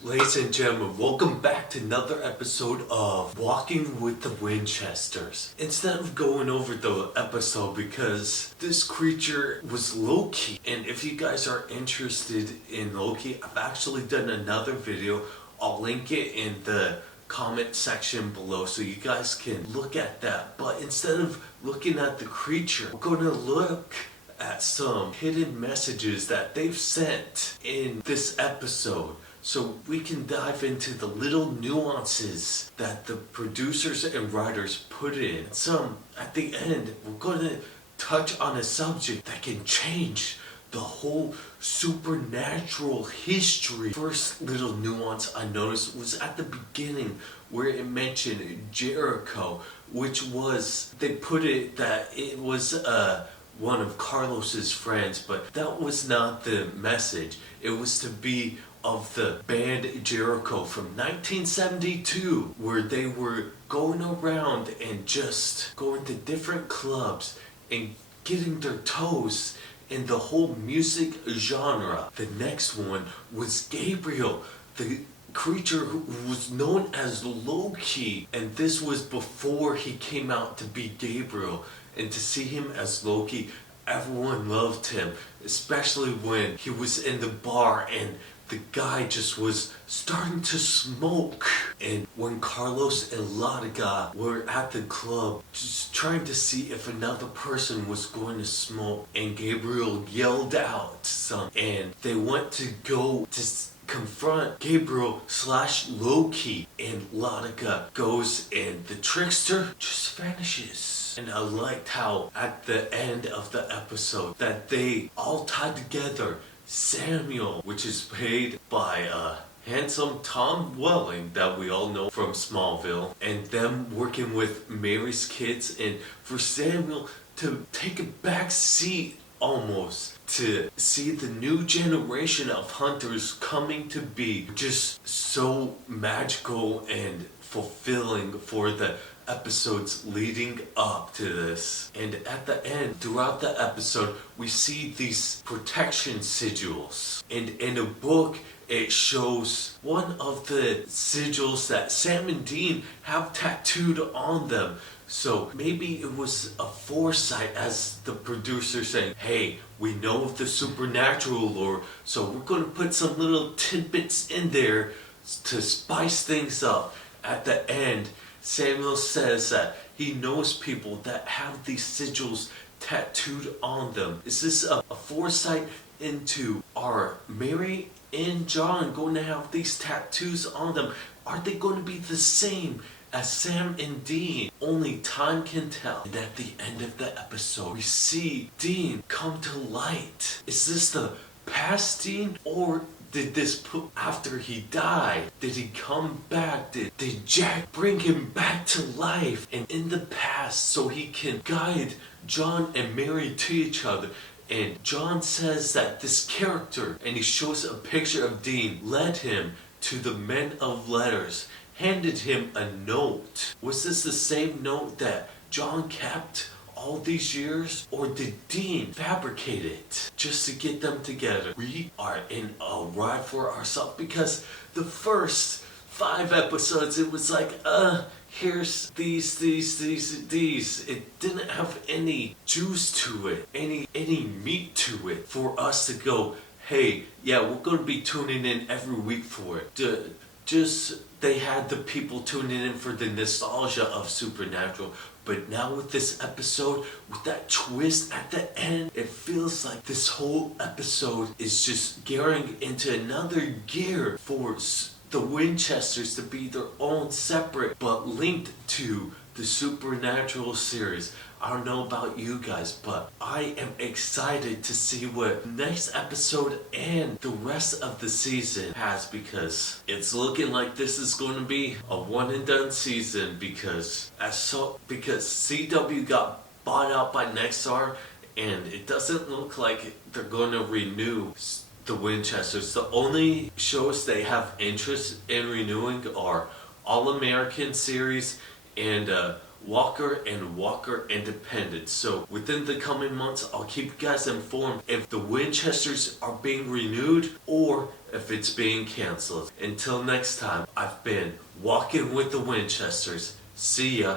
Ladies and gentlemen, welcome back to another episode of Walking with the Winchesters. Instead of going over the episode, because this creature was Loki, and if you guys are interested in Loki, I've actually done another video. I'll link it in the comment section below so you guys can look at that. But instead of looking at the creature, we're going to look at some hidden messages that they've sent in this episode, so we can dive into the little nuances that the producers and writers put in. At the end, we're going to touch on a subject that can change the whole supernatural history. First little nuance I noticed was at the beginning where it mentioned Jericho, which was, they put it that it was one of Carlos's friends, but that was not the message. It was to be of the band Jericho from 1972, where they were going around and just going to different clubs and getting their toes in the whole music genre. The next one was Gabriel, the creature who was known as Loki, and this was before he came out to be Gabriel. And to see him as Loki, everyone loved him, especially when he was in the bar and the guy just was starting to smoke. And when Carlos and Ladiga were at the club just trying to see if another person was going to smoke, and Gabriel yelled out some, and they went to go to confront Gabriel / Loki, and Ladiga goes and the trickster just vanishes. And I liked how at the end of the episode that they all tied together Samuel, which is played by handsome Tom Welling that we all know from Smallville, and them working with Mary's kids, and for Samuel to take a back seat almost to see the new generation of hunters coming to be, just so magical and fulfilling for the episodes leading up to this. And at the end, throughout the episode, we see these protection sigils, and in a book it shows one of the sigils that Sam and Dean have tattooed on them. So maybe it was a foresight, as the producer saying, hey, we know of the supernatural lore, so we're going to put some little tidbits in there to spice things up. At the end, Samuel says that he knows people that have these sigils tattooed on them. Is this a foresight into, are Mary and John going to have these tattoos on them? Are they going to be the same as Sam and Dean? Only time can tell. And at the end of the episode, we see Dean come to light. Is this the past Dean, or did this put after he died? Did he come back? Did Jack bring him back to life and in the past so he can guide John and Mary to each other? And John says that this character, and he shows a picture of Dean, led him to the men of letters, handed him a note. Was this the same note that John kept all these years, or did Dean fabricate it just to get them together? We are in a ride for ourselves, because the first 5 episodes it was like, here's these. It didn't have any juice to it, any meat to it for us to go, hey, yeah, we're going to be tuning in every week for it. They had the people tuning in for the nostalgia of Supernatural. But now with this episode, with that twist at the end, it feels like this whole episode is just gearing into another gear for the Winchesters to be their own separate, but linked to the Supernatural series. I don't know about you guys, but I am excited to see what next episode and the rest of the season has, because it's looking like this is going to be a one and done season, because CW got bought out by Nexstar, and it doesn't look like they're going to renew the Winchesters. The only shows they have interest in renewing are All American series and Walker and Walker Independent. So within the coming months, I'll keep you guys informed if the Winchesters are being renewed or if it's being canceled. Until next time, I've been Walking with the Winchesters. See ya.